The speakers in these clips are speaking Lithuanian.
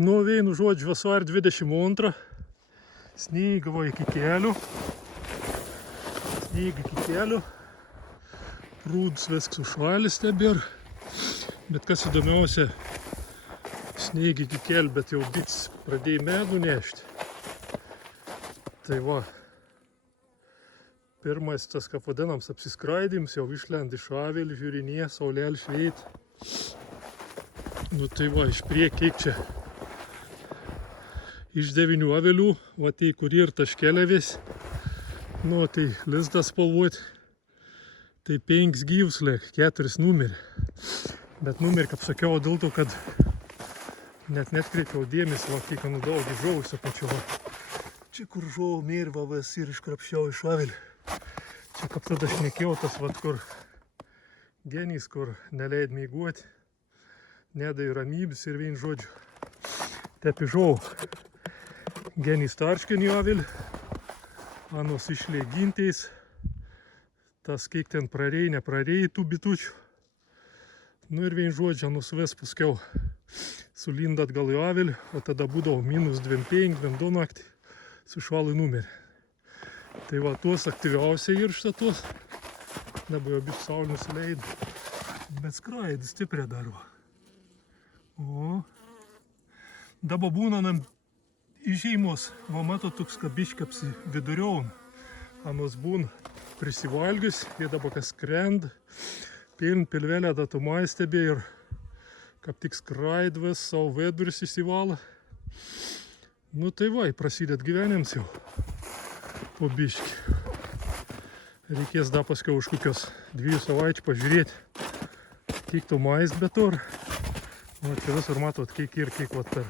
Nu, vienu žodžiu, vasario 22. Snygavo iki kelių. Prūdus viskas užšalis tebėr. Bet kas įdomiausia, snygį iki kelių, bet jau bits pradėjo medų nešti. Tai va, pirmas tas, ką vadinams apsiskraidims, jau išlenda iš avilį, žiūrinė, saulėlį šveit. Nu tai va, iš priekį čia. Iš 9 avilių, va tai kur ir taškeliavis. Nu tai lizdas spalvot. Tai 5 gyvus liek, 4 numirė. Bet numirė, kaip sakiau, dėl to, kad net netkreipiau dėmesį, va kiek daug žuvus apačiu. Čia kur žuvų mirva vis ir iškrapščiau iš avilį. Čia kaip tada šnekėjau tas, va kur genys, kur neleid mėguoti. Nedai ramybės ir vien žodžių. Tepi žuvų. Genys tarškinį avilį. Anos išlėginteis. Tas kiek ten prarėjai, neprarėjai tų bitučių. Nu ir vien žodžiu, anos vis paskiau sulinda atgal į avilį, o tada būdavo minus 25, 22 naktį. Sušvalai numerį. Tai va, tuos aktyviausiai iršta tuos. Dabar jau bit saulė nusileido. Bet skraidį stipriai darbo. O. Dabar būna nam išeimos. Va, mato, toks kabiškapsi viduriaun. Anos būna prisivalgius, jie dabar kas skrenda. Piln pilvelę datumai stebė ir kaip tik skraidvis savo veduris įsivalą. Nu tai va, prasidėt gyvenims jau po biškį. Reikės dar paskiau už kokios 2 savaičių pažiūrėti, kiek to mais betur. Nu, čia visur matot, kiek ir kiek vat per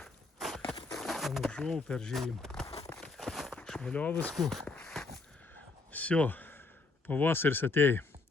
žuvų, per žėjimą. Išvaliau viskų. Всё, pavasaris atėjo.